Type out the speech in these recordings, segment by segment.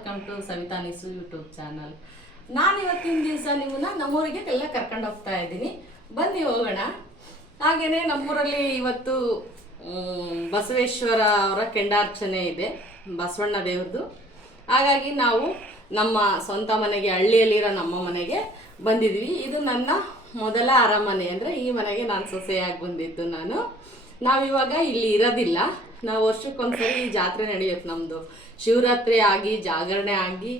Welcome to Savita Nisu YouTube channel. ನಾನು ಇವತ್ತಿನ ದಿವಸ ನಿಮ್ಮನ್ನ ನಮ್ಮೂರಿಗೆ ಎಲ್ಲ ಕರ್ಕೊಂಡು ಹೋಗ್ತಾ ಇದ್ದೀನಿ. ಬನ್ನಿ ಹೋಗೋಣ. ಹಾಗೆಯೇ ನಮ್ಮೂರಲ್ಲಿ ಇವತ್ತು ಬಸವೇಶ್ವರ ಅವರ ಕೆಂಡಾರ್ಚನೆ ಇದೆ, ಬಸವಣ್ಣ ದೇವ್ರದ್ದು. ಹಾಗಾಗಿ ನಾವು ನಮ್ಮ ಸ್ವಂತ ಮನೆಗೆ, ಹಳ್ಳಿಯಲ್ಲಿರೋ ನಮ್ಮ ಮನೆಗೆ ಬಂದಿದ್ವಿ. ಇದು ನನ್ನ ಮೊದಲ ಅರಮನೆ, ಅಂದರೆ ಈ ಮನೆಗೆ ನಾನು ಸೊಸೆಯಾಗಿ ಬಂದಿದ್ದು. ನಾವಿವಾಗ ಇಲ್ಲಿ ಇರೋದಿಲ್ಲ. ನಾವು ವರ್ಷಕ್ಕೊಂದ್ಸರಿ ಈ ಜಾತ್ರೆ ನಡೆಯುತ್ತೆ ನಮ್ಮದು. ಶಿವರಾತ್ರಿ ಆಗಿ, ಜಾಗರಣೆ ಆಗಿ,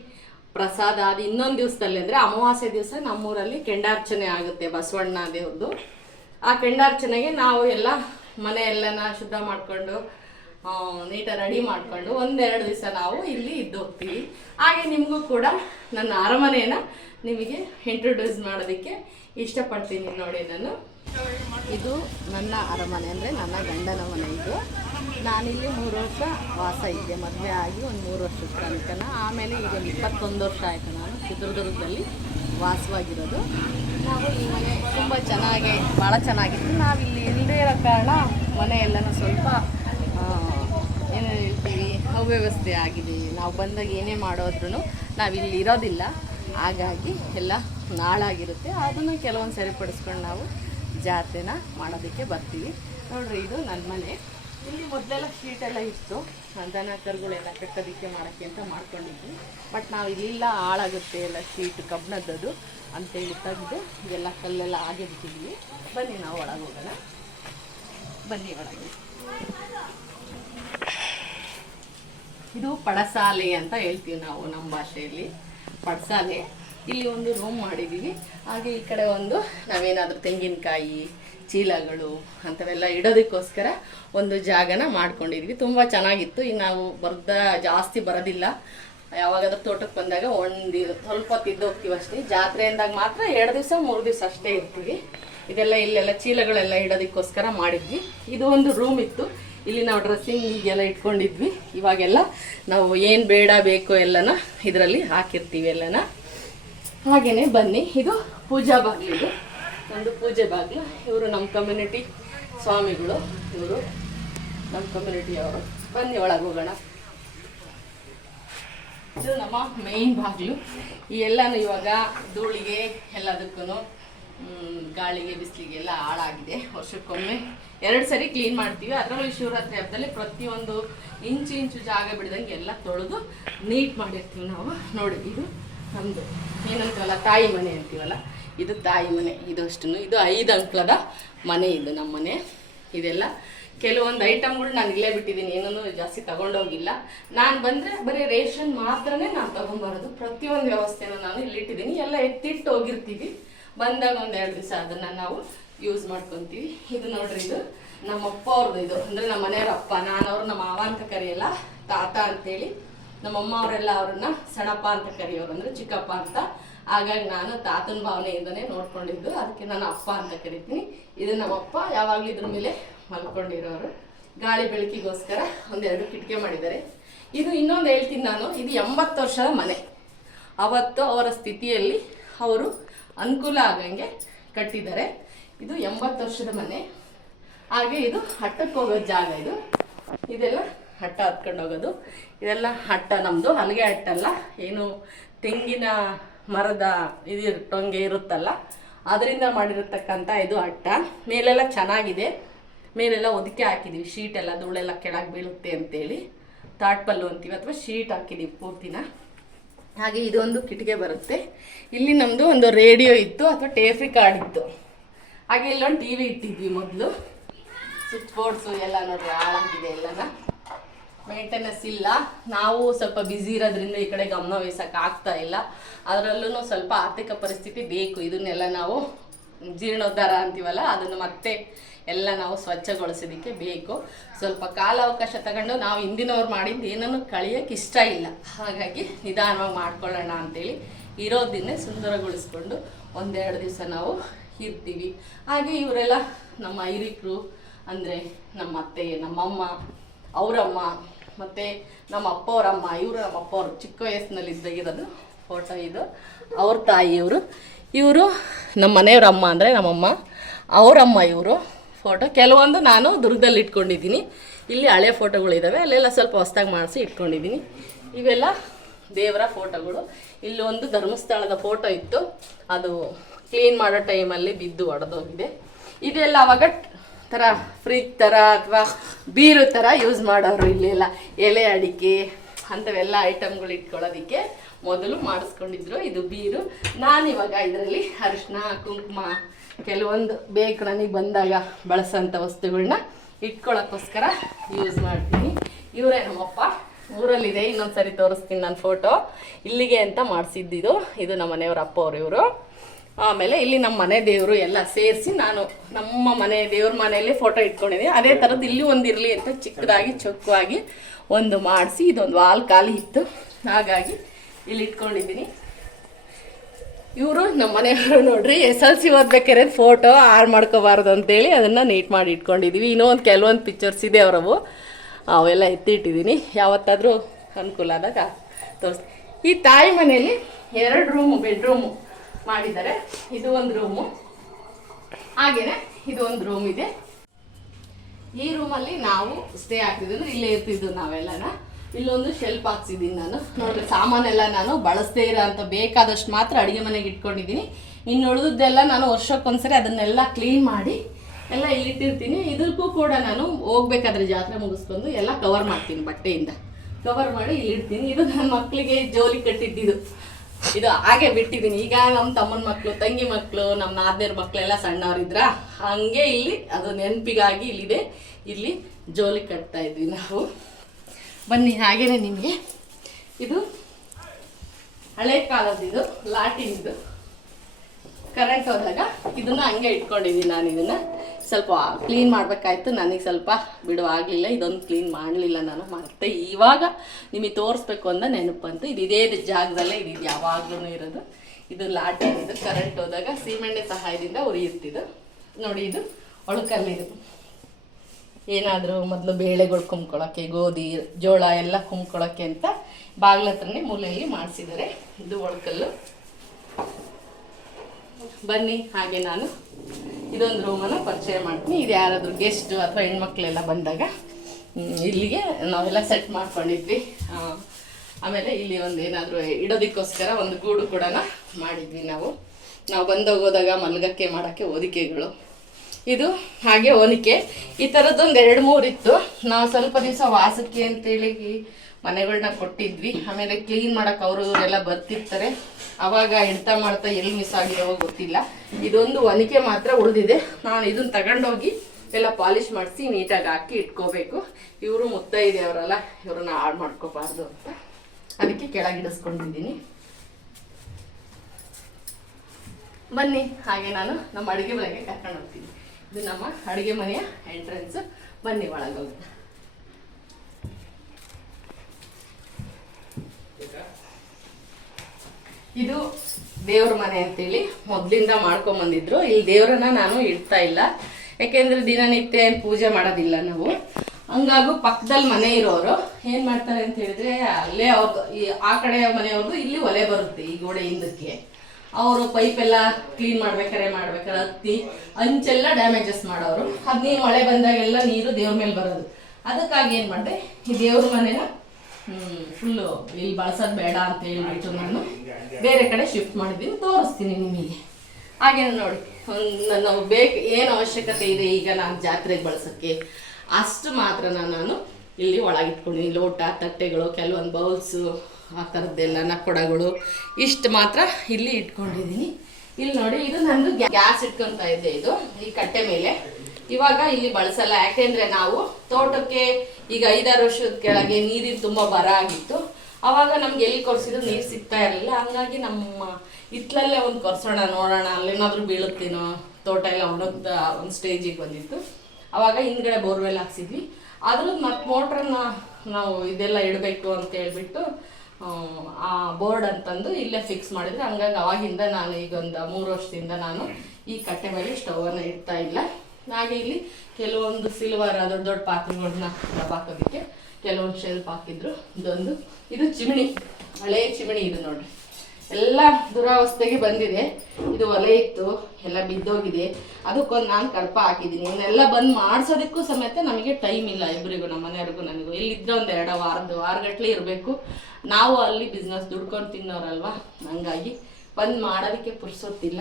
ಪ್ರಸಾದ ಆಗಿ ಇನ್ನೊಂದು ದಿವಸದಲ್ಲಿ ಅಂದರೆ ಅಮಾವಾಸ್ಯೆ ದಿವಸ ನಮ್ಮೂರಲ್ಲಿ ಕೆಂಡಾರ್ಚನೆ ಆಗುತ್ತೆ ಬಸವಣ್ಣ ದೇವ್ರದ್ದು. ಆ ಕೆಂಡಾರ್ಚನೆಗೆ ನಾವು ಎಲ್ಲ ಮನೆ ಎಲ್ಲನ ಶುದ್ಧ ಮಾಡಿಕೊಂಡು ನೀಟಾಗಿ ರೆಡಿ ಮಾಡಿಕೊಂಡು ಒಂದೆರಡು ದಿವಸ ನಾವು ಇಲ್ಲಿ ಇದ್ದು ಹೋಗ್ತೀವಿ. ಹಾಗೆ ನಿಮಗೂ ಕೂಡ ನನ್ನ ಅರಮನೆನ ನಿಮಗೆ ಇಂಟ್ರೊಡ್ಯೂಸ್ ಮಾಡೋದಕ್ಕೆ ಇಷ್ಟಪಡ್ತೀನಿ. ನೋಡಿ, ಇದು ನನ್ನ ಅರಮನೆ, ಅಂದರೆ ನನ್ನ ಗಂಡನ ಮನೆ. ಇದು ನಾನಿಲ್ಲಿ 3 ವರ್ಷ ವಾಸ ಇದ್ದೆ, ಮದುವೆ ಆಗಿ ಒಂದು 3 ವರ್ಷದ ತನಕ. ಆಮೇಲೆ ಈಗ 21 ವರ್ಷ ಆಯಿತು ನಾನು ಚಿತ್ರದುರ್ಗದಲ್ಲಿ ವಾಸವಾಗಿರೋದು. ನಾವು ಈ ಮನೆ ತುಂಬ ಭಾಳ ಚೆನ್ನಾಗಿತ್ತು. ನಾವಿಲ್ಲಿ ಇಲ್ಲದೇ ಇರೋ ಕಾರಣ ಮನೆ ಎಲ್ಲನೂ ಸ್ವಲ್ಪ ಏನು ಹೇಳ್ತೀವಿ, ಅವ್ಯವಸ್ಥೆ ಆಗಿದೆ. ನಾವು ಬಂದಾಗ ಏನೇ ಮಾಡೋದ್ರೂ ನಾವಿಲ್ಲಿ ಇರೋದಿಲ್ಲ, ಹಾಗಾಗಿ ಎಲ್ಲ ನಾಳಾಗಿರುತ್ತೆ. ಅದನ್ನು ಕೆಲವೊಂದು ಸರಿಪಡಿಸ್ಕೊಂಡು ನಾವು ಜಾತ್ರೆನ ಮಾಡೋದಕ್ಕೆ ಬರ್ತೀವಿ. ನೋಡ್ರಿ, ಇದು ನನ್ನ ಮನೆ. ಇಲ್ಲಿ ಮೊದಲೆಲ್ಲ ಶೀಟೆಲ್ಲ ಇತ್ತು, ದನ ಕರುಗಳೆಲ್ಲ ಕಟ್ಟೋದಕ್ಕೆ ಮಾಡೋಕ್ಕೆ ಅಂತ ಮಾಡ್ಕೊಂಡಿದ್ವಿ. ಬಟ್ ನಾವು ಇಲ್ಲಿಲ್ಲ, ಹಾಳಾಗುತ್ತೆ ಎಲ್ಲ ಶೀಟ್ ಕಬ್ಬಿಣದ್ದು ಅಂತೇಳಿ ತೆಗೆದು ಇದೆಲ್ಲ ಕಲ್ಲೆಲ್ಲ ಹಾಗೆ ಬಿಟ್ಟಿದ್ವಿ. ಬನ್ನಿ ನಾವು ಒಳಗೆ ಹೋಗೋಣ. ಬನ್ನಿ ಒಳಗೆ. ಇದು ಪಡಸಾಲೆ ಅಂತ ಹೇಳ್ತೀವಿ ನಾವು ನಮ್ಮ ಭಾಷೆಯಲ್ಲಿ, ಪಡಸಾಲೆ. ಇಲ್ಲಿ ಒಂದು ರೂಮ್ ಮಾಡಿದ್ದೀವಿ. ಹಾಗೆ ಈ ಕಡೆ ಒಂದು ನಾವೇನಾದರೂ ತೆಂಗಿನಕಾಯಿ, ಚೀಲಗಳು ಅಂಥವೆಲ್ಲ ಇಡೋದಕ್ಕೋಸ್ಕರ ಒಂದು ಜಾಗನ ಮಾಡ್ಕೊಂಡಿದ್ವಿ. ತುಂಬ ಚೆನ್ನಾಗಿತ್ತು. ಈಗ ನಾವು ಜಾಸ್ತಿ ಬರೋದಿಲ್ಲ. ಯಾವಾಗಾದ್ರೂ ತೋಟಕ್ಕೆ ಬಂದಾಗ ಸ್ವಲ್ಪ ಹೊತ್ತು ಹೋಗ್ತೀವಿ ಅಷ್ಟೇ. ಜಾತ್ರೆ ಅಂದಾಗ ಮಾತ್ರ 2 ದಿವಸ 3 ದಿವಸ ಅಷ್ಟೇ ಇರ್ತೀವಿ. ಇಲ್ಲೆಲ್ಲ ಚೀಲಗಳೆಲ್ಲ ಇಡೋದಕ್ಕೋಸ್ಕರ ಮಾಡಿದ್ವಿ. ಇದು ಒಂದು ರೂಮ್ ಇತ್ತು. ಇಲ್ಲಿ ನಾವು ಡ್ರೆಸ್ಸಿಂಗ್ ಹೀಗೆಲ್ಲ ಇಟ್ಕೊಂಡಿದ್ವಿ. ಇವಾಗೆಲ್ಲ ನಾವು ಏನು ಬೇಡ ಬೇಕೋ ಎಲ್ಲನ ಇದರಲ್ಲಿ ಹಾಕಿರ್ತೀವಿ ಎಲ್ಲನ. ಹಾಗೆಯೇ ಬನ್ನಿ, ಇದು ಪೂಜಾ ಬಾಗಿಲು. ಇದು ಒಂದು ಪೂಜೆ ಬಾಗಿಲು. ಇವರು ನಮ್ಮ ಕಮ್ಯುನಿಟಿ ಸ್ವಾಮಿಗಳು, ಇವರು ನಮ್ಮ ಕಮ್ಯುನಿಟಿಯವರು. ಬನ್ನಿ ಒಳಗೆ ಹೋಗೋಣ. ಇದು ನಮ್ಮ ಮೇಯ್ನ್ ಬಾಗಿಲು. ಈ ಎಲ್ಲನೂ ಇವಾಗ ಧೂಳಿಗೆ ಎಲ್ಲದಕ್ಕೂ, ಗಾಳಿಗೆ ಬಿಸಿಲಿಗೆ ಎಲ್ಲ ಹಾಳಾಗಿದೆ. ವರ್ಷಕ್ಕೊಮ್ಮೆ 2 ಸರಿ ಕ್ಲೀನ್ ಮಾಡ್ತೀವಿ. ಅದರಲ್ಲೂ ಶಿವರಾತ್ರಿ ಹಬ್ಬದಲ್ಲಿ ಪ್ರತಿಯೊಂದು ಇಂಚು ಜಾಗ ಬಿಡ್ದಂಗೆ ಎಲ್ಲ ತೊಳೆದು ನೀಟ್ ಮಾಡಿರ್ತೀವಿ ನಾವು. ನೋಡಿ, ಇದು ನಮ್ಮದು ಏನಂತೀವಲ್ಲ, ತಾಯಿ ಮನೆ ಅಂತೀವಲ್ಲ, ಇದು ತಾಯಿ ಮನೆ. ಇದು 5 ಅಂಕಲದ ಮನೆ. ಇದು ನಮ್ಮ ಮನೆ. ಇದೆಲ್ಲ ಕೆಲವೊಂದು ಐಟಮ್ಗಳು ನಾನು ಇಲ್ಲೇ ಬಿಟ್ಟಿದ್ದೀನಿ, ಏನೂ ಜಾಸ್ತಿ ತಗೊಂಡೋಗಿಲ್ಲ. ನಾನು ಬಂದರೆ ಬರೀ ರೇಷನ್ ಮಾತ್ರನೇ ನಾನು ತೊಗೊಂಬರೋದು. ಪ್ರತಿಯೊಂದು ವ್ಯವಸ್ಥೆನೂ ನಾನು ಇಲ್ಲಿಟ್ಟಿದ್ದೀನಿ. ಎಲ್ಲ ಎತ್ತಿಟ್ಟು ಹೋಗಿರ್ತೀವಿ. ಬಂದಾಗ 1-2 ದಿವಸ ಅದನ್ನು ನಾವು ಯೂಸ್ ಮಾಡ್ಕೊತೀವಿ. ಇದು ನೋಡ್ರಿ, ಇದು ನಮ್ಮ ಅಪ್ಪ ಅವ್ರದ್ದು. ಇದು ಅಂದರೆ ನಮ್ಮ ಮನೆಯವ್ರ ಅಪ್ಪ. ನಾನು ನಮ್ಮ ಮಾವ ಅಂತ ಕರೆಯಲ್ಲ, ತಾತ ಅಂತೇಳಿ. ನಮ್ಮಮ್ಮ ಅವರೆಲ್ಲ ಅವ್ರನ್ನ ಸಣಪ್ಪ ಅಂತ ಕರೆಯೋರು, ಅಂದರೆ ಚಿಕ್ಕಪ್ಪ ಅಂತ. ಹಾಗಾಗಿ ನಾನು ತಾತನ ಭಾವನೆಯಿಂದನೇ ನೋಡ್ಕೊಂಡಿದ್ದು, ಅದಕ್ಕೆ ನಾನು ಅಪ್ಪ ಅಂತ ಕರಿತೀನಿ. ಇದು ನಮ್ಮಪ್ಪ ಯಾವಾಗಲೂ ಇದ್ರ ಮೇಲೆ ಮಲ್ಕೊಂಡಿರೋರು. ಗಾಳಿ ಬೆಳಕಿಗೋಸ್ಕರ 1-2 ಕಿಟಕಿ ಮಾಡಿದ್ದಾರೆ. ಇದು ಇನ್ನೊಂದು ಹೇಳ್ತೀನಿ ನಾನು, ಇದು 80 ವರ್ಷದ ಮನೆ. ಅವತ್ತು ಅವರ ಸ್ಥಿತಿಯಲ್ಲಿ ಅವರು ಅನುಕೂಲ ಆಗಂಗೆ ಕಟ್ಟಿದ್ದಾರೆ. ಇದು 80 ವರ್ಷದ ಮನೆ. ಹಾಗೆ ಇದು ಹಟ್ಟಕ್ಕೆ ಹೋಗೋ ಜಾಗ. ಇದೆಲ್ಲ ಹಟ್ಟ ಹತ್ಕೊಂಡು ಹೋಗೋದು. ಇದೆಲ್ಲ ಹಟ್ಟ ನಮ್ಮದು, ಹಲಗೆ ಹಟ್ಟಲ್ಲ, ಏನು ತೆಂಗಿನ ಮರದ ಟೊಂಗೆ ಇರುತ್ತಲ್ಲ, ಅದರಿಂದ ಮಾಡಿರತಕ್ಕಂಥ ಇದು ಹಟ್ಟ. ಮೇಲೆಲ್ಲ ಚೆನ್ನಾಗಿದೆ. ಮೇಲೆಲ್ಲ ಹೊದಿಕೆ ಹಾಕಿದ್ದೀವಿ, ಶೀಟೆಲ್ಲ ಧೂಳೆಲ್ಲ ಕೆಳಗೆ ಬೀಳುತ್ತೆ ಅಂತೇಳಿ ತಾಟ್ಪಲ್ಲು ಅಂತೀವಿ, ಅಥವಾ ಶೀಟ್ ಹಾಕಿದ್ದೀವಿ ಪೂರ್ತಿನ. ಹಾಗೆ ಇದೊಂದು ಕಿಟಿಕೆ ಬರುತ್ತೆ. ಇಲ್ಲಿ ನಮ್ಮದು ಒಂದು ರೇಡಿಯೋ ಇತ್ತು, ಅಥವಾ ಟೇಪ್ ರಿಕಾರ್ಡ್ ಇತ್ತು. ಹಾಗೆ ಇಲ್ಲೊಂದು TV ಇಟ್ಟಿದ್ವಿ ಮೊದಲು. ಸ್ವಿಚ್ ಬೋರ್ಡ್ಸು ಎಲ್ಲ ನೋಡ್ರಿ ಹಾಳಾಗಿದೆ. ಎಲ್ಲನ ಮೇಂಟೆನೆನ್ಸ್ ಇಲ್ಲ. ನಾವು ಸ್ವಲ್ಪ ಬ್ಯುಸಿ ಇರೋದ್ರಿಂದ ಈ ಕಡೆ ಗಮನ ವಹಿಸೋಕೆ ಆಗ್ತಾ ಇಲ್ಲ. ಅದರಲ್ಲೂ ಸ್ವಲ್ಪ ಆರ್ಥಿಕ ಪರಿಸ್ಥಿತಿ ಬೇಕು. ಇದನ್ನೆಲ್ಲ ನಾವು ಜೀರ್ಣೋದ್ಧಾರ ಅಂತೀವಲ್ಲ, ಅದನ್ನು ಮತ್ತೆ ಎಲ್ಲ ನಾವು ಸ್ವಚ್ಛಗೊಳಿಸೋದಕ್ಕೆ ಬೇಕು. ಸ್ವಲ್ಪ ಕಾಲಾವಕಾಶ ತಗೊಂಡು ನಾವು ಹಿಂದಿನವ್ರು ಮಾಡಿದ್ದು ಏನನ್ನು ಕಳಿಯೋಕ್ಕೆ ಇಷ್ಟ ಇಲ್ಲ. ಹಾಗಾಗಿ ನಿಧಾನವಾಗಿ ಮಾಡ್ಕೊಳ್ಳೋಣ ಅಂತೇಳಿ ಇರೋದನ್ನೇ ಸುಂದರಗೊಳಿಸ್ಕೊಂಡು 1-2 ದಿವಸ ನಾವು ಇರ್ತೀವಿ. ಹಾಗೆ ಇವರೆಲ್ಲ ನಮ್ಮ ಹಿರಿಕರು, ಅಂದರೆ ನಮ್ಮ ಅತ್ತೆ, ನಮ್ಮಮ್ಮ, ಅವರಮ್ಮ, ಮತ್ತು ನಮ್ಮ ಅಪ್ಪವ್ರಮ್ಮ. ಇವರು ನಮ್ಮ ಅಪ್ಪವ್ರು ಚಿಕ್ಕ ವಯಸ್ಸಿನಲ್ಲಿ ಇದ್ದಾಗಿರೋದು ಫೋಟೋ. ಇದು ಅವ್ರ ತಾಯಿ. ಇವರು ನಮ್ಮ ಮನೆಯವ್ರ ಅಮ್ಮ, ಅಂದರೆ ನಮ್ಮಮ್ಮ, ಅವರಮ್ಮ. ಇವರು ಫೋಟೋ ಕೆಲವೊಂದು ನಾನು ದುರ್ಗದಲ್ಲಿ ಇಟ್ಕೊಂಡಿದ್ದೀನಿ. ಇಲ್ಲಿ ಹಳೆ ಫೋಟೋಗಳಿದ್ದಾವೆ, ಅಲ್ಲೆಲ್ಲ ಸ್ವಲ್ಪ ಹೊಸ್ದಾಗಿ ಮಾಡಿಸಿ ಇಟ್ಕೊಂಡಿದ್ದೀನಿ. ಇವೆಲ್ಲ ದೇವರ ಫೋಟೋಗಳು. ಇಲ್ಲಿ ಒಂದು ಧರ್ಮಸ್ಥಳದ ಫೋಟೋ ಇತ್ತು, ಅದು ಕ್ಲೀನ್ ಮಾಡೋ ಟೈಮಲ್ಲಿ ಬಿದ್ದು ಒಡೆದೋಗಿದೆ. ಇದೆಲ್ಲ ಅವಾಗ ಥರ ಫ್ರಿಜ್ ಥರ ಅಥವಾ ಬೀರು ಥರ ಯೂಸ್ ಮಾಡೋರು. ಇಲ್ಲೆಲ್ಲ ಎಲೆ ಅಡಿಕೆ ಅಂಥವೆಲ್ಲ ಐಟಮ್ಗಳು ಇಟ್ಕೊಳ್ಳೋದಕ್ಕೆ ಮೊದಲು ಮಾಡಿಸ್ಕೊಂಡಿದ್ರು. ಇದು ಬೀರು. ನಾನಿವಾಗ ಇದರಲ್ಲಿ ಅರಿಶಿನ ಕುಂಕುಮ ಕೆಲವೊಂದು ಬೇಕು ನನಗೆ ಬಂದಾಗ ಬಳಸೋಂಥ ವಸ್ತುಗಳನ್ನ ಇಟ್ಕೊಳ್ಳೋಕ್ಕೋಸ್ಕರ ಯೂಸ್ ಮಾಡ್ತೀನಿ. ಇವರೇ ನಮ್ಮಪ್ಪ, ಊರಲ್ಲಿದೆ, ಇನ್ನೊಂದು ಸರಿ ತೋರಿಸ್ತೀನಿ ನಾನು ಫೋಟೋ. ಇಲ್ಲಿಗೆ ಅಂತ ಮಾಡಿಸಿದ್ದಿದ್ದು. ಇದು ನಮ್ಮ ಮನೆಯವ್ರ ಅಪ್ಪ ಅವರು ಇವರು. ಆಮೇಲೆ ಇಲ್ಲಿ ನಮ್ಮ ಮನೆ ದೇವರು ಎಲ್ಲ ಸೇರಿಸಿ ನಾನು ನಮ್ಮ ಮನೆ ದೇವ್ರ ಮನೆಯಲ್ಲಿ ಫೋಟೋ ಇಟ್ಕೊಂಡಿದ್ದೀನಿ. ಅದೇ ಥರದ್ದು ಇಲ್ಲಿ ಒಂದಿರಲಿ ಅಂತ ಚಿಕ್ಕದಾಗಿ ಚೊಕ್ಕವಾಗಿ ಒಂದು ಮಾಡಿಸಿ, ಇದೊಂದು ವಾಲ್ ಖಾಲಿ ಇತ್ತು, ಹಾಗಾಗಿ ಇಲ್ಲಿ ಇಟ್ಕೊಂಡಿದ್ದೀನಿ. ಇವರು ನಮ್ಮ ಮನೆಯವರು ನೋಡ್ರಿ, SLC ಓದ್ಬೇಕಾದ್ರೆ ಫೋಟೋ ಹಾಳು ಮಾಡ್ಕೋಬಾರ್ದು ಅಂತೇಳಿ ಅದನ್ನು ನೀಟ್ ಮಾಡಿ ಇಟ್ಕೊಂಡಿದ್ದೀವಿ. ಇನ್ನೊಂದು ಕೆಲವೊಂದು ಪಿಕ್ಚರ್ಸ್ ಇದೆ ಅವರವು, ಅವೆಲ್ಲ ಎತ್ತಿಟ್ಟಿದ್ದೀನಿ. ಯಾವತ್ತಾದರೂ ಅನುಕೂಲ ಆದಾಗ ತೋರಿಸಿ. ಈ ತಾಯಿ ಮನೆಯಲ್ಲಿ 2 ಬೆಡ್ರೂಮು ಮಾಡಿದ್ದಾರೆ. ಇದು ಒಂದು ರೂಮು, ಹಾಗೇನೆ ಇದು ಒಂದು ರೂಮ್ ಇದೆ. ಈ ರೂಮಲ್ಲಿ ನಾವು ಸ್ಟೇ ಆಗ್ತಿದ್ವಿ, ಅಂದ್ರೆ ಇಲ್ಲೇ ಇರ್ತಿದ್ವಿ ನಾವೆಲ್ಲನ. ಇಲ್ಲೊಂದು ಶೆಲ್ಫ್ ಹಾಕ್ಸಿದ್ದೀನಿ ನಾನು. ನೋಡ್ರಿ, ಸಾಮಾನೆಲ್ಲ ನಾನು ಬಳಸದೇ ಇರೋ ಅಂತ ಬೇಕಾದಷ್ಟು ಮಾತ್ರ ಅಡುಗೆ ಮನೆಗೆ ಇಟ್ಕೊಂಡಿದ್ದೀನಿ. ಇನ್ನು ಉಳಿದದ್ದೆಲ್ಲ ನಾನು ವರ್ಷಕ್ಕೊಂದ್ಸರಿ ಅದನ್ನೆಲ್ಲ ಕ್ಲೀನ್ ಮಾಡಿ ಎಲ್ಲ ಇಲ್ಲಿಟ್ಟಿರ್ತೀನಿ. ಇದಕ್ಕೂ ಕೂಡ ನಾನು ಹೋಗ್ಬೇಕಾದ್ರೆ ಜಾತ್ರೆ ಮುಗಿಸ್ಕೊಂಡು ಎಲ್ಲ ಕವರ್ ಮಾಡ್ತೀನಿ, ಬಟ್ಟೆಯಿಂದ ಕವರ್ ಮಾಡಿ ಇಲ್ಲಿಡ್ತೀನಿ. ಇದು ನನ್ನ ಮಕ್ಕಳಿಗೆ ಜೋಲಿ ಕಟ್ಟಿದ್ದಿದ್ದು, ಇದು ಹಾಗೆ ಬಿಟ್ಟಿದ್ದೀನಿ. ಈಗ ನಮ್ಮ ತಮ್ಮನ ಮಕ್ಕಳು, ತಂಗಿ ಮಕ್ಕಳು, ನಮ್ಮ ನಾದಿನಿಯರ ಮಕ್ಕಳೆಲ್ಲ ಸಣ್ಣವರಿದ್ರ, ಹಂಗೆ ಇಲ್ಲಿ ಅದು ನೆನಪಿಗಾಗಿ ಇಲ್ಲಿದೆ. ಇಲ್ಲಿ ಜೋಲಿ ಕಟ್ತಾ ಇದ್ವಿ ನಾವು. ಬನ್ನಿ, ಹಾಗೇನೆ ನಿಮಗೆ ಇದು ಹಳೆ ಕಾಲದಿದು ಲಾಟಿನಿದು. ಕರೆಂಟ್ ಹೋದಾಗ ಇದನ್ನು ಹಂಗೆ ಇಟ್ಕೊಂಡಿದ್ದೀನಿ ನಾನು. ಇದನ್ನು ಸ್ವಲ್ಪ ಕ್ಲೀನ್ ಮಾಡಬೇಕಾಯ್ತು, ನನಗೆ ಸ್ವಲ್ಪ ಬಿಡುವಾಗಲಿಲ್ಲ, ಇದೊಂದು ಕ್ಲೀನ್ ಮಾಡಲಿಲ್ಲ ನಾನು. ಮತ್ತೆ ಇವಾಗ ನಿಮಗೆ ತೋರಿಸ್ಬೇಕು ಅಂತ ನೆನಪಂತು. ಇದೇ ಜಾಗದಲ್ಲೇ ಇದು ಯಾವಾಗ್ಲೂ ಇರೋದು. ಇದು ಲಾಟಿನ್, ಇದು ಕರೆಂಟ್ ಹೋದಾಗ ಸೀಮೆಣ್ಣೆ ಸಹಾಯದಿಂದ ಉರಿಯುತ್ತಿದ್ದು. ನೋಡಿ, ಇದು ಒಳಕಲ್ಲಿದು. ಏನಾದರೂ ಮೊದಲು ಬೇಳೆಗಳು ಕುಮ್ಕೊಳ್ಳೋಕ್ಕೆ, ಗೋಧಿ ಜೋಳ ಎಲ್ಲ ಕುಮ್ಕೊಳ್ಳೋಕ್ಕೆ ಅಂತ ಬಾಗ್ಲ ಹತ್ರನೇ ಮೂಲೆಯಲ್ಲಿ ಮಾಡಿಸಿದ್ದಾರೆ. ಇದು ಒಳಕಲ್ಲು. ಬನ್ನಿ, ಹಾಗೆ ನಾನು ಇದೊಂದು ರೂಮನ್ನು ಪರಿಚಯ ಮಾಡ್ತೀನಿ. ಇದು ಯಾರಾದರೂ ಗೆಸ್ಟ್ ಅಥವಾ ಹೆಣ್ಮಕ್ಳೆಲ್ಲ ಬಂದಾಗ ಇಲ್ಲಿಗೆ ನಾವೆಲ್ಲ ಸೆಟ್ ಮಾಡ್ಕೊಂಡಿದ್ವಿ. ಆಮೇಲೆ ಇಲ್ಲಿ ಒಂದು ಏನಾದರೂ ಇಡೋದಕ್ಕೋಸ್ಕರ ಒಂದು ಗೂಡು ಕೂಡ ಮಾಡಿದ್ವಿ ನಾವು ಬಂದೋಗೋದಾಗ ಮಲ್ಗಕ್ಕೆ ಮಾಡೋಕ್ಕೆ ಹೊದಿಕೆಗಳು. ಇದು ಹಾಗೆ ಒನಿಕೆ. ಈ ಥರದ್ದೊಂದು 2-3 ಇತ್ತು. ನಾವು ಸ್ವಲ್ಪ ದಿವಸ ವಾಸಕ್ಕೆ ಅಂತೇಳಿ ಮನೆಗಳನ್ನ ಕೊಟ್ಟಿದ್ವಿ. ಆಮೇಲೆ ಕ್ಲೀನ್ ಮಾಡೋಕೆ ಅವರು ಇವರೆಲ್ಲ ಬರ್ತಿರ್ತಾರೆ, ಅವಾಗ ಇಡ್ತಾ ಮಾಡ್ತಾ ಎಲ್ಲಿ ಮಿಸ್ ಆಗಿರೋ ಗೊತ್ತಿಲ್ಲ. ಇದೊಂದು ಒನಿಕೆ ಮಾತ್ರ ಉಳಿದಿದೆ. ನಾನು ಇದನ್ನು ತಗೊಂಡೋಗಿ ಎಲ್ಲ ಪಾಲಿಷ್ ಮಾಡಿಸಿ ನೀಟಾಗಿ ಹಾಕಿ ಇಟ್ಕೋಬೇಕು. ಇವರು ಮುತ್ತೈದೆ ಅವರಲ್ಲ, ಇವ್ರನ್ನ ಹಾಳು ಮಾಡ್ಕೋಬಾರ್ದು ಅಂತ ಅದಕ್ಕೆ ಕೆಳಗಿಡಿಸ್ಕೊಂಡಿದ್ದೀನಿ. ಬನ್ನಿ, ಹಾಗೆ ನಾನು ನಮ್ಮ ಅಡುಗೆ ಮನೆಗೆ ಕರ್ಕೊಂಡು ಹೋಗ್ತೀನಿ. ಇದು ನಮ್ಮ ಅಡುಗೆ ಮನೆಯ ಎಂಟ್ರೆನ್ಸ್. ಬನ್ನಿ, ಒಳಗೋಗಿ. ಇದು ದೇವ್ರ ಮನೆ ಅಂತೇಳಿ ಮೊದಲಿಂದ ಮಾಡ್ಕೊಂಬಂದಿದ್ರು. ಇಲ್ಲಿ ದೇವ್ರನ್ನ ನಾನು ಇಡ್ತಾ ಇಲ್ಲ, ಯಾಕೆಂದ್ರೆ ದಿನನಿತ್ಯ ಏನು ಪೂಜೆ ಮಾಡೋದಿಲ್ಲ ನಾವು. ಹಂಗಾಗು ಪಕ್ಕದಲ್ಲಿ ಮನೆ ಇರೋರು ಏನು ಮಾಡ್ತಾರೆ ಅಂತ ಹೇಳಿದ್ರೆ, ಅಲ್ಲೇ ಅವ್ರದ್ದು ಆ ಕಡೆ ಮನೆಯವ್ರದ್ದು ಇಲ್ಲಿ ಒಲೆ ಬರುತ್ತೆ ಈ ಗೋಡೆ ಹಿಂದಕ್ಕೆ. ಅವರು ಪೈಪೆಲ್ಲ ಕ್ಲೀನ್ ಮಾಡ್ಬೇಕಾರೆ ಹತ್ತಿ ಅಂಚೆಲ್ಲ ಡ್ಯಾಮೇಜಸ್ ಮಾಡೋರು. ಅದು ನೀನು ಮಳೆ ಬಂದಾಗೆಲ್ಲ ನೀರು ದೇವ್ರ ಮೇಲೆ ಬರೋದು. ಅದಕ್ಕಾಗಿ ಏನು ಮಾಡಿದೆ, ಈ ದೇವ್ರ ಮನೆನ ಫುಲ್ಲು ಇಲ್ಲಿ ಬಳಸೋದು ಬೇಡ ಅಂತ ಹೇಳ್ಬಿಟ್ಟು ನಾನು ಬೇರೆ ಕಡೆ ಶಿಫ್ಟ್ ಮಾಡಿದ್ದೀನಿ. ತೋರಿಸ್ತೀನಿ ನಿಮಗೆ. ಹಾಗೆ ನೋಡಿ, ನಾವು ಏನು ಅವಶ್ಯಕತೆ ಇದೆ ಈಗ ನಾನು ಜಾತ್ರೆಗೆ ಬಳಸೋಕ್ಕೆ ಅಷ್ಟು ಮಾತ್ರ ನಾನು ಇಲ್ಲಿ ಒಳಗಿಟ್ಕೊಂಡಿದ್ದೀನಿ. ಲೋಟ, ತಟ್ಟೆಗಳು, ಕೆಲವೊಂದು ಬೌಲ್ಸು, ಆ ಥರದ್ದೆಲ್ಲ ಕೊಡಗಳು, ಇಷ್ಟು ಮಾತ್ರ ಇಲ್ಲಿ ಇಟ್ಕೊಂಡಿದ್ದೀನಿ. ಇಲ್ಲಿ ನೋಡಿ, ಇದು ನಂದು ಗ್ಯಾಸ್ ಇಟ್ಕೊತಾ ಇದ್ದೆ, ಇದು ಈ ಕಟ್ಟೆ ಮೇಲೆ. ಇವಾಗ ಇಲ್ಲಿ ಬಳಸಲ್ಲ, ಯಾಕೆಂದ್ರೆ ನಾವು ತೋಟಕ್ಕೆ ಈಗ 5-6 ವರ್ಷದ ಕೆಳಗೆ ನೀರಿನ ತುಂಬ ಬರ ಆಗಿತ್ತು. ಅವಾಗ ನಮ್ಗೆ ಎಲ್ಲಿ ಕೊರ್ಸಿದ್ರು ನೀರು ಸಿಗ್ತಾ ಇರಲಿಲ್ಲ. ಹಂಗಾಗಿ ನಮ್ಮ ಹಿತ್ತಲಲ್ಲೇ ಒಂದು ಕೊರ್ಸೋಣ, ನೋಡೋಣ ಅಲ್ಲೇನಾದ್ರೂ ಬೀಳುತ್ತೇನೋ, ತೋಟ ಎಲ್ಲ ಒಣಗ್ತಾ ಒಂದು ಸ್ಟೇಜಿಗೆ ಬಂದಿತ್ತು. ಅವಾಗ ಹಿಂದ್ಗಡೆ ಬೋರ್ವೆಲ್ ಹಾಕ್ಸಿದ್ವಿ. ಅದ್ರದ್ದು ಮತ್ತೆ ಮೋಟ್ರನ್ನ ನಾವು ಇದೆಲ್ಲ ಇಡಬೇಕು ಅಂತ ಹೇಳ್ಬಿಟ್ಟು ಆ ಬೋರ್ಡ್ ಅಂತಂದು ಇಲ್ಲೇ ಫಿಕ್ಸ್ ಮಾಡಿದ್ರೆ. ಹಂಗಾಗಿ ಅವಾಗಿಂದ ನಾನು ಈಗ ಒಂದು 3 ವರ್ಷದಿಂದ ನಾನು ಈ ಕಟ್ಟೆ ಮೇಲೆ ಸ್ಟವನ್ನು ಇಡ್ತಾ ಇಲ್ಲ. ಹಾಗೆ ಇಲ್ಲಿ ಕೆಲವೊಂದು ಸಿಲ್ವರ್ ದೊಡ್ಡ ದೊಡ್ಡ ಪಾತ್ರೆಗಳನ್ನ ದಬ್ಬಾಕೋದಕ್ಕೆ ಕೆಲವೊಂದು ಶೆಲ್ಫ್ ಹಾಕಿದ್ರು. ಇದು ಚಿಮಣಿ, ಹಳೆ ಚಿಮಣಿ ಇದು ನೋಡ್ರಿ. ಎಲ್ಲ ದುರಾವಸ್ಥೆಗೆ ಬಂದಿದೆ. ಇದು ಒಲೆ ಇತ್ತು, ಎಲ್ಲ ಬಿದ್ದೋಗಿದೆ. ಅದಕ್ಕೊಂದು ನಾನು ಕಡಪ ಹಾಕಿದ್ದೀನಿ. ಇವನ್ನೆಲ್ಲ ಬಂದ್ ಮಾಡಿಸೋದಕ್ಕೂ ಸಮೇತ ನಮಗೆ ಟೈಮ್ ಇಲ್ಲ, ಇಬ್ಬರಿಗೂ, ನಮ್ಮ ಮನೆಯವ್ರಿಗೂ ನನಗೂ. ಇಲ್ಲಿದ್ರೆ ಒಂದು 2 ವಾರಗಟ್ಲೆ ಇರಬೇಕು. ನಾವು ಅಲ್ಲಿ ಬಿಸ್ನೆಸ್ ದುಡ್ಕೊಂಡು ತಿನ್ನೋರಲ್ವಾ, ಹಂಗಾಗಿ ಬಂದ್ ಮಾಡೋದಕ್ಕೆ ಪುರ್ಸೊತ್ತಿಲ್ಲ.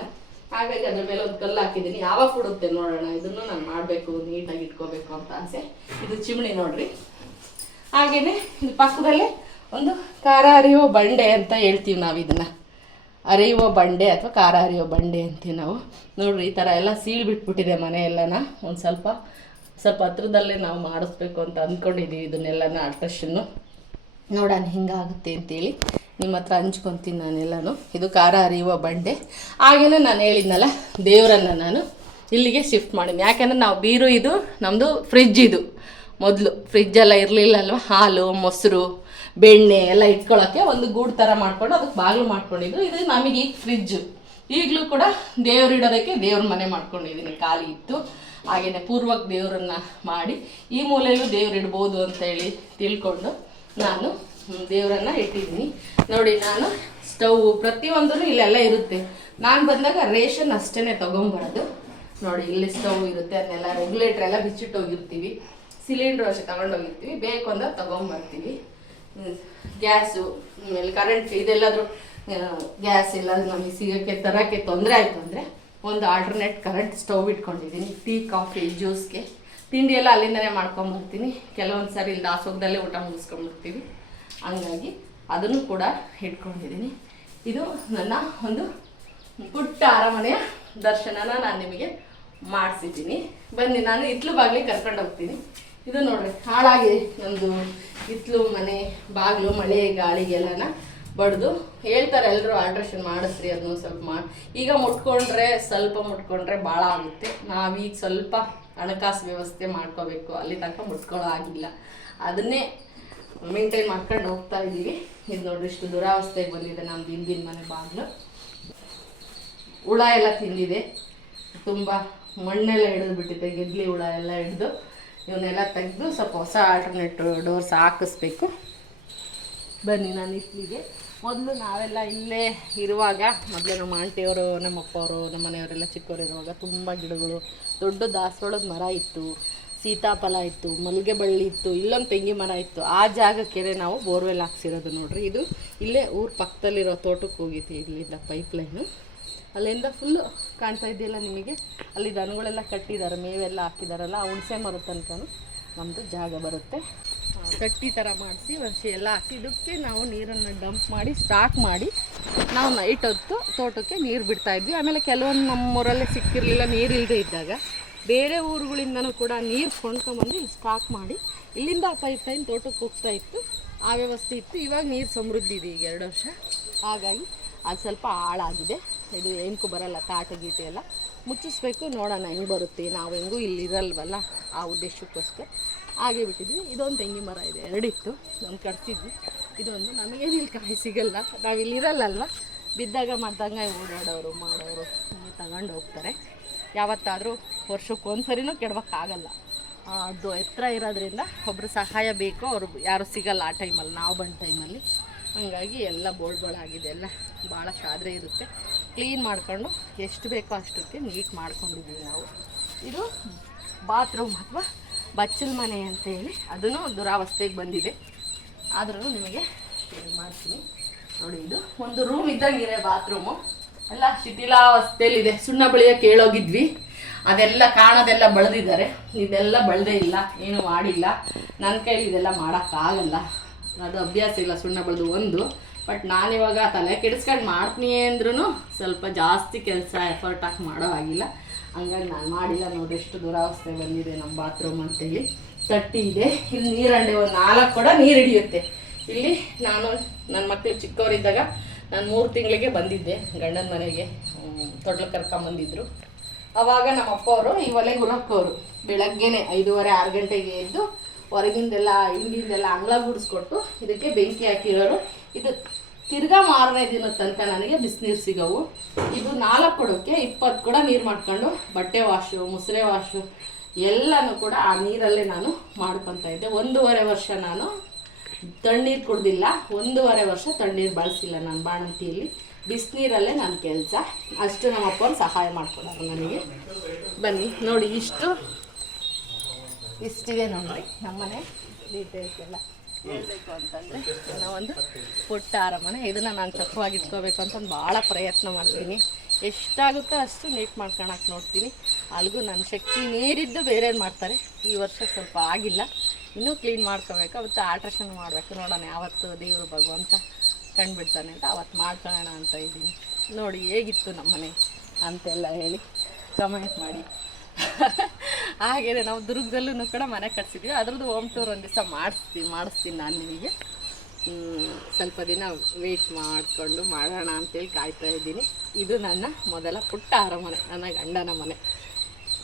ಹಾಗಾಗಿ ಅದ್ರ ಮೇಲೆ ಒಂದು ಕಲ್ಲು ಹಾಕಿದ್ದೀನಿ. ಯಾವಾಗ ಕೊಡುತ್ತೆ ನೋಡೋಣ, ಇದನ್ನು ನಾನು ಮಾಡಬೇಕು, ನೀಟಾಗಿ ಇಟ್ಕೋಬೇಕು ಅಂತ ಆಸೆ. ಇದು ಚಿಮಣಿ ನೋಡ್ರಿ. ಹಾಗೇನೆ ಇದು ಪಕ್ಕದಲ್ಲೇ ಒಂದು ಖಾರ ಅರಿಯುವ ಬಂಡೆ ಅಂತ ಹೇಳ್ತೀವಿ ನಾವು. ಇದನ್ನ ಅರಿಯುವ ಬಂಡೆ ಅಥವಾ ಖಾರ ಅರಿಯುವ ಬಂಡೆ ಅಂತೀವಿ ನಾವು. ನೋಡ್ರಿ, ಈ ಥರ ಎಲ್ಲ ಸೀಳು ಬಿಟ್ಬಿಟ್ಟಿದೆ ಮನೆ ಎಲ್ಲನ. ಒಂದು ಸ್ವಲ್ಪ ಹತ್ರದಲ್ಲೇ ನಾವು ಮಾಡಿಸ್ಬೇಕು ಅಂತ ಅಂದ್ಕೊಂಡಿದ್ದೀವಿ ಇದನ್ನೆಲ್ಲನ. ಆಲ್ಟ್ರೇಷನ್ನು ನೋಡೋಣ ಹಿಂಗಾಗುತ್ತೆ ಅಂತೇಳಿ ನಿಮ್ಮ ಹತ್ರ ಹಂಚ್ಕೊತೀನಿ ನಾನೆಲ್ಲನೂ. ಇದು ಖಾರ ಅರಿಯುವ ಬಂಡೆ. ಹಾಗೇನೆ ನಾನು ಹೇಳಿದ್ನಲ್ಲ, ದೇವರನ್ನು ನಾನು ಇಲ್ಲಿಗೆ ಶಿಫ್ಟ್ ಮಾಡೀನಿ. ಯಾಕೆಂದರೆ ನಾವು ಬೀರು, ಇದು ನಮ್ಮದು ಫ್ರಿಜ್. ಇದು ಮೊದಲು ಫ್ರಿಜ್ಜೆಲ್ಲ ಇರಲಿಲ್ಲಲ್ವ, ಹಾಲು ಮೊಸರು ಬೆಣ್ಣೆ ಎಲ್ಲ ಇಟ್ಕೊಳ್ಳೋಕ್ಕೆ ಒಂದು ಗೂಡು ಥರ ಮಾಡ್ಕೊಂಡು ಅದಕ್ಕೆ ಬಾಗಿಲು ಮಾಡ್ಕೊಂಡಿದ್ದು. ಇದು ನಮಗೆ ಈಗ ಫ್ರಿಜ್ಜು. ಈಗಲೂ ಕೂಡ ದೇವ್ರು ಇಡೋದಕ್ಕೆ ದೇವ್ರ ಮನೆ ಮಾಡ್ಕೊಂಡಿದ್ದೀನಿ, ಖಾಲಿ ಇತ್ತು. ಹಾಗೆಯೇ ಪೂರ್ವಕ್ಕೆ ದೇವರನ್ನು ಮಾಡಿ ಈ ಮೂಲೆಯಲ್ಲೂ ದೇವ್ರು ಇಡ್ಬೋದು ಅಂತೇಳಿ ತಿಳ್ಕೊಂಡು ನಾನು ದೇವರನ್ನು ಇಟ್ಟಿದ್ದೀನಿ. ನೋಡಿ, ನಾನು ಸ್ಟವ್ ಪ್ರತಿಯೊಂದೂ ಇಲ್ಲೆಲ್ಲ ಇರುತ್ತೆ. ನಾನು ಬಂದಾಗ ರೇಷನ್ ಅಷ್ಟೇ ತೊಗೊಂಬರೋದು. ನೋಡಿ, ಇಲ್ಲಿ ಸ್ಟವ್ ಇರುತ್ತೆ, ಅದನ್ನೆಲ್ಲ ರೆಗ್ಯುಲೇಟ್ರ್ ಎಲ್ಲ ಬಿಚ್ಚಿಟ್ಟು ಹೋಗಿರ್ತೀವಿ. ಸಿಲಿಂಡ್ರು ಅಷ್ಟೇ ತಗೊಂಡೋಗಿರ್ತೀವಿ, ಬೇಕು ಅಂದ್ರೆ ತೊಗೊಂಬರ್ತೀವಿ. ಗ್ಯಾಸು, ಆಮೇಲೆ ಕರೆಂಟ್, ಇದೆಲ್ಲಾದರೂ ಗ್ಯಾಸ್ ಎಲ್ಲ ನಮಗೆ ಸಿಗೋಕ್ಕೆ ತರೋಕ್ಕೆ ತೊಂದರೆ ಆಯಿತು ಅಂದರೆ ಒಂದು ಆಲ್ಟರ್ನೇಟ್ ಕರೆಂಟ್ ಸ್ಟವ್ ಇಟ್ಕೊಂಡಿದ್ದೀನಿ. ಟೀ ಕಾಫಿ ಜ್ಯೂಸ್ಗೆ ತಿಂಡಿ ಎಲ್ಲ ಅಲ್ಲಿಂದನೇ ಮಾಡ್ಕೊಂಬರ್ತೀನಿ. ಕೆಲವೊಂದು ಸಾರಿ ಇಲ್ಲಿ ದಾಸೋಗದಲ್ಲೇ ಊಟ ಮುಗಿಸ್ಕೊಂಡ್ಬಿಡ್ತೀವಿ. ಹಂಗಾಗಿ ಅದನ್ನು ಕೂಡ ಇಟ್ಕೊಂಡಿದ್ದೀನಿ. ಇದು ನನ್ನ ಒಂದು ಪುಟ್ಟ ಅರಮನೆಯ ದರ್ಶನನ ನಾನು ನಿಮಗೆ ಮಾಡಿಸಿದ್ದೀನಿ. ಬನ್ನಿ, ನಾನು ಹಿತ್ಲು ಬಾಗಿಲಿಗೆ ಕರ್ಕೊಂಡು ಹೋಗ್ತೀನಿ. ಇದು ನೋಡ್ರಿ, ಹಾಳಾಗಿದೆ ನಮ್ಮದು ಹಿತ್ಲು ಮನೆ ಬಾಗಿಲು. ಮಳೆ ಗಾಳಿಗೆಲ್ಲನ ಬಡ್ದು ಹೇಳ್ತಾರೆ ಎಲ್ಲರೂ, ಆಲ್ಟ್ರೇಷನ್ ಮಾಡಿಸ್ರಿ, ಅದನ್ನು ಸ್ವಲ್ಪ ಈಗ ಸ್ವಲ್ಪ ಮುಟ್ಕೊಂಡ್ರೆ ಭಾಳ ಆಗುತ್ತೆ. ನಾವೀಗ ಸ್ವಲ್ಪ ಹಣಕಾಸು ವ್ಯವಸ್ಥೆ ಮಾಡ್ಕೋಬೇಕು, ಅಲ್ಲಿ ತನಕ ಮುಟ್ಕೊಳ್ಳೋ ಆಗಿಲ್ಲ. ಅದನ್ನೇ ಮೇಂಟೈನ್ ಮಾಡ್ಕೊಂಡು ಹೋಗ್ತಾ ಇದ್ದೀವಿ. ಇದು ನೋಡ್ರಿ, ಇಷ್ಟು ದುರಾವಸ್ಥೆಗೆ ಬಂದಿದೆ ನಮ್ದು ಹಿಂದಿನ ಮನೆ ಬಾಗಿಲು. ಹುಳ ಎಲ್ಲ ತಿಂದಿದೆ, ತುಂಬ ಮಣ್ಣೆಲ್ಲ ಹಿಡಿದು ಬಿಟ್ಟಿದೆ, ಗೆದ್ಲಿ ಹುಳ ಎಲ್ಲ ಹಿಡಿದು. ಇವನ್ನೆಲ್ಲ ತೆಗೆದು ಸ್ವಲ್ಪ ಹೊಸ ಆಲ್ಟರ್ನೇಟ್ ಡೋರ್ಸ್ ಹಾಕಿಸ್ಬೇಕು. ಬನ್ನಿ, ನಾನು ಇಲ್ಲಿಗೆ ಮೊದಲು ನಾವೆಲ್ಲ ಇಲ್ಲೇ ಇರುವಾಗ, ಮೊದಲು ನಮ್ಮ ಆಂಟಿಯವರು, ನಮ್ಮ ಅಪ್ಪವರು, ನಮ್ಮ ಮನೆಯವರೆಲ್ಲ ಚಿಕ್ಕವರು ಇರುವಾಗ ತುಂಬ ಗಿಡಗಳು, ದೊಡ್ಡ ದಾಸವಾಳದ ಮರ ಇತ್ತು, ಸೀತಾಫಲ ಇತ್ತು, ಮಲ್ಲಿಗೆ ಬಳ್ಳಿ ಇತ್ತು, ಇಲ್ಲೊಂದು ತೆಂಗಿ ಮರ ಇತ್ತು. ಆ ಜಾಗಕ್ಕೆ ನಾವು ಬೋರ್ವೆಲ್ ಹಾಕ್ಸಿರೋದು ನೋಡ್ರಿ. ಇದು ಇಲ್ಲೇ ಊರ ಪಕ್ಕದಲ್ಲಿರೋ ತೋಟಕ್ಕೆ ಹೋಗಿತ್ತು, ಇಲ್ಲಿಂದ ಪೈಪ್ಲೈನು. ಅಲ್ಲಿಂದ ಫುಲ್ಲು ಕಾಣ್ತಾ ಇದೆಯಲ್ಲ ನಿಮಗೆ, ಅಲ್ಲಿ ದನಗಳೆಲ್ಲ ಕಟ್ಟಿದ್ದಾರೆ, ಮೇವೆಲ್ಲ ಹಾಕಿದಾರಲ್ಲ, ಆ ಹುಣಸೆ ಮರದ ತನಕ ನಮ್ಮದು ಜಾಗ ಬರುತ್ತೆ. ಕಟ್ಟಿ ಥರ ಮಾಡಿಸಿ ವರ್ಷ ಎಲ್ಲ ಹಾಕಿ ಇದಕ್ಕೆ ನಾವು ನೀರನ್ನು ಡಂಪ್ ಮಾಡಿ ಸ್ಟಾಕ್ ಮಾಡಿ ನಾವು ನೈಟ್ ಹೊತ್ತು ತೋಟಕ್ಕೆ ನೀರು ಬಿಡ್ತಾಯಿದ್ವಿ. ಆಮೇಲೆ ಕೆಲವೊಂದು ನಮ್ಮೂರಲ್ಲೇ ಸಿಕ್ಕಿರಲಿಲ್ಲ, ನೀರು ಇಲ್ಲದೆ ಇದ್ದಾಗ ಬೇರೆ ಊರುಗಳಿಂದನೂ ಕೂಡ ನೀರು ಕೊಂಡ್ಕೊಂಬಂದು ಇಲ್ಲಿ ಸ್ಟಾಕ್ ಮಾಡಿ ಇಲ್ಲಿಂದ ಪೈಪ್ಲೈನ್ ತೋಟಕ್ಕೆ ಹೋಗ್ತಾ ಇತ್ತು. ಆ ವ್ಯವಸ್ಥೆ ಇತ್ತು. ಇವಾಗ ನೀರು ಸಮೃದ್ಧಿ ಇದೆ ಈಗ 2 ವರ್ಷ. ಹಾಗಾಗಿ ಅದು ಸ್ವಲ್ಪ ಹಾಳಾಗಿದೆ. ಇದು ಏನಕ್ಕೂ ಬರಲ್ಲ, ತಾಟ ಗೀಟೆ ಎಲ್ಲ ಮುಚ್ಚಿಸ್ಬೇಕು. ನೋಡೋಣ ಹೆಂಗೆ ಬರುತ್ತೆ, ನಾವು ಹೆಂಗೂ ಇಲ್ಲಿ ಇರಲ್ವಲ್ಲ, ಆ ಉದ್ದೇಶಕ್ಕೋಸ್ಕರ ಹಾಗೆ ಬಿಟ್ಟಿದ್ವಿ. ಇದೊಂದು ತೆಂಗಿ ಮರ ಇದೆ, 2 ಇತ್ತು, ಒಂದು ಕಟ್ಸಿದ್ವಿ. ಇದೊಂದು ನಮಗೇನು ಇಲ್ಲಿ ಕಾಯಿ ಸಿಗಲ್ಲ, ನಾವು ಇಲ್ಲಿ ಇರಲ್ಲಲ್ವ, ಬಿದ್ದಾಗ ಮಾಡ್ದಂಗೆ ಓಡಾಡೋರು ಮಾಡೋರು ತಗೊಂಡು ಹೋಗ್ತಾರೆ. ಯಾವತ್ತಾದರೂ ವರ್ಷಕ್ಕೆ ಸರಿನೂ ಕೆಡೋಕ್ಕಾಗಲ್ಲ. ಅದು ಎತ್ತರ ಇರೋದ್ರಿಂದ ಒಬ್ಬರು ಸಹಾಯ ಬೇಕು, ಅವರು ಯಾರು ಸಿಗಲ್ಲ ಆ ಟೈಮಲ್ಲಿ, ನಾವು ಬಂದ ಟೈಮಲ್ಲಿ. ಹಾಗಾಗಿ ಎಲ್ಲ ಬೋಳ್ಗಳಾಗಿದೆ, ಎಲ್ಲ ಭಾಳ ಶಾದ್ರೆ ಇರುತ್ತೆ. ಕ್ಲೀನ್ ಮಾಡಿಕೊಂಡು ಎಷ್ಟು ಬೇಕೋ ಅಷ್ಟಕ್ಕೆ ನೀಟ್ ಮಾಡ್ಕೊಂಡಿದ್ದೀವಿ ನಾವು. ಇದು ಬಾತ್ರೂಮ್ ಅಥವಾ ಬಚ್ಚಲ ಮನೆ ಅಂತೇಳಿ, ಅದನ್ನು ದುರಾವಸ್ಥೆಗೆ ಬಂದಿದೆ. ಆದ್ರೂ ನಿಮಗೆ ಮಾಡ್ತೀನಿ ನೋಡಿ. ಇದು ಒಂದು ರೂಮ್ ಇದ್ದಂಗಿದೆ, ಬಾತ್ರೂಮು ಎಲ್ಲ ಶಿಥಿಲಾವಸ್ಥೆಯಲ್ಲಿದೆ. ಸುಣ್ಣ ಬಳಿಯೋಕೆ ಹೇಳೋಗಿದ್ವಿ, ಅದೆಲ್ಲ ಕಾಣೋದೆಲ್ಲ ಬೆಳೆದಿದ್ದಾರೆ. ಇದೆಲ್ಲ ಬೆಳೆದೇ ಇಲ್ಲ, ಏನು ಮಾಡಿಲ್ಲ. ನನ್ನ ಕೈಲಿ ಇದೆಲ್ಲ ಮಾಡೋಕ್ಕಾಗಲ್ಲ, ಅದು ಅಭ್ಯಾಸ ಇಲ್ಲ ಸುಣ್ಣ ಬೆಳೆದು ಒಂದು. ಬಟ್ ನಾನಿವಾಗ ತಲೆ ಕೆಡಿಸ್ಕೊಂಡು ಮಾಡ್ತೀನಿ ಅಂದ್ರೂ ಸ್ವಲ್ಪ ಜಾಸ್ತಿ ಕೆಲಸ ಎಫರ್ಟ್ ಹಾಕಿ ಮಾಡೋ ಆಗಿಲ್ಲ. ಹಂಗಾಗಿ ನಾನು ಮಾಡಿಲ್ಲ. ನೋಡಿ ಎಷ್ಟು ದುರಾವಸ್ಥೆ ಬಂದಿದೆ ನಮ್ಮ ಬಾತ್ರೂಮ್ ಅಂತೇಳಿ. ತಟ್ಟಿ ಇದೆ, ಇಲ್ಲಿ ನೀರಂಡೆ ಒಂದು 4 ಕೊಡ ನೀರು ಹಿಡಿಯುತ್ತೆ. ಇಲ್ಲಿ ನಾನು ನನ್ನ ಮಕ್ಕಳು ಚಿಕ್ಕವರಿದ್ದಾಗ ನಾನು 3 ತಿಂಗಳಿಗೆ ಬಂದಿದ್ದೆ ಗಂಡನ ಮನೆಗೆ, ತೊಟ್ಲು ಕರ್ಕೊಂಬಂದಿದ್ರು. ಆವಾಗ ನಮ್ಮ ಅಪ್ಪವರು ಈ ಒಲೆಗೆ ಹುರಕೋರು. ಬೆಳಗ್ಗೆನೆ 5:30-6 ಗಂಟೆಗೆ ಎದ್ದು ಹೊರಗಿಂದೆಲ್ಲ ಹಿಂದಿಂದೆಲ್ಲ ಅಂಗಳ ಗುಡಿಸ್ಕೊಟ್ಟು ಇದಕ್ಕೆ ಬೆಂಕಿ ಹಾಕಿರೋರು. ಇದು ತಿರ್ಗಾ ಮಾರನೇ ದಿನದ ತನಕ ನನಗೆ ಬಿಸಿನೀರು ಸಿಗೋವು. ಇದು 4 ಕೊಡೋಕ್ಕೆ 20 ಕೊಡ ನೀರು ಮಾಡ್ಕೊಂಡು ಬಟ್ಟೆ ವಾಶು, ಮುಸುರೆ ವಾಶು ಎಲ್ಲನೂ ಕೂಡ ಆ ನೀರಲ್ಲೇ ನಾನು ಮಾಡ್ಕೊತಾ ಇದ್ದೆ. 1.5 ವರ್ಷ ನಾನು ತಣ್ಣೀರು ಕುಡ್ದಿಲ್ಲ, 1.5 ವರ್ಷ ತಣ್ಣೀರು ಬಳಸಿಲ್ಲ ನಾನು ಬಾಣಂತಿಯಲ್ಲಿ. ಬಿಸಿನೀರಲ್ಲೇ ನನ್ನ ಕೆಲಸ. ಅಷ್ಟು ನಮ್ಮ ಅಪ್ಪನ ಸಹಾಯ ಮಾಡ್ಕೊಡೋರು ನನಗೆ. ಬನ್ನಿ ನೋಡಿ, ಇಷ್ಟಿದೆ ನೋಡಿ ನಮ್ಮನೆ ಡೀಟೇಲ್ಸ್ ಎಲ್ಲ ಹೇಳಬೇಕು ಅಂತಂದರೆ. ಏನೋ ಒಂದು ಪುಟ್ಟ ಅರಮನೆ. ಇದನ್ನು ನಾನು ಚೊಕ್ಕವಾಗಿ ಇಟ್ಕೋಬೇಕು ಅಂತ ಭಾಳ ಪ್ರಯತ್ನ ಮಾಡ್ತೀನಿ. ಎಷ್ಟಾಗುತ್ತೋ ಅಷ್ಟು ನೀಟ್ ಮಾಡ್ಕೊಳಕ್ಕೆ ನೋಡ್ತೀನಿ. ಅಲ್ಲಿಗೂ ನನ್ನ ಶಕ್ತಿ ಮೀರಿದ್ದು ಬೇರೆಯವ್ರು ಮಾಡ್ತಾರೆ. ಈ ವರ್ಷ ಸ್ವಲ್ಪ ಆಗಿಲ್ಲ, ಇನ್ನೂ ಕ್ಲೀನ್ ಮಾಡ್ಕೋಬೇಕು. ಅವತ್ತು ಆಲ್ಟ್ರೇಷನ್ ಮಾಡಬೇಕು. ನೋಡೋಣ ಯಾವತ್ತು ದೇವರು ಭಗವಂತ ಕಂಡುಬಿಡ್ತಾನೆ ಅಂತ ಅವತ್ತು ಮಾಡ್ಕೊಳ್ಳೋಣ ಅಂತ ಇದ್ದೀನಿ. ನೋಡಿ ಹೇಗಿತ್ತು ನಮ್ಮನೆ ಅಂತೆಲ್ಲ ಹೇಳಿ ಕಮೆಂಟ್ ಮಾಡಿ. ಹಾಗೆಯೇ ನಾವು ದುರ್ಗದಲ್ಲೂ ಕೂಡ ಮನೆ ಕಟ್ಸಿದ್ವಿ. ಅದ್ರದ್ದು ಹೋಮ್ ಟೂರ್ ಒಂದು ದಿವಸ ಮಾಡಿಸ್ತೀನಿ ನಾನು ನಿಮಗೆ. ಸ್ವಲ್ಪ ದಿನ ವೆಯ್ಟ್ ಮಾಡಿಕೊಂಡು ಮಾಡೋಣ ಅಂತೇಳಿ ಕಾಯ್ತಾ ಇದ್ದೀನಿ. ಇದು ನನ್ನ ಮೊದಲ ಪುಟ್ಟ ಅರಮನೆ, ನನ್ನ ಗಂಡನ ಮನೆ.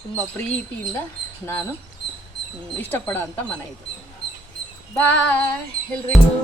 ತುಂಬ ಪ್ರೀತಿಯಿಂದ ನಾನು ಇಷ್ಟಪಡೋ ಅಂಥ ಮನೆ ಇದು. ಬಾಯ್ ಎಲ್ರಿಗೂ.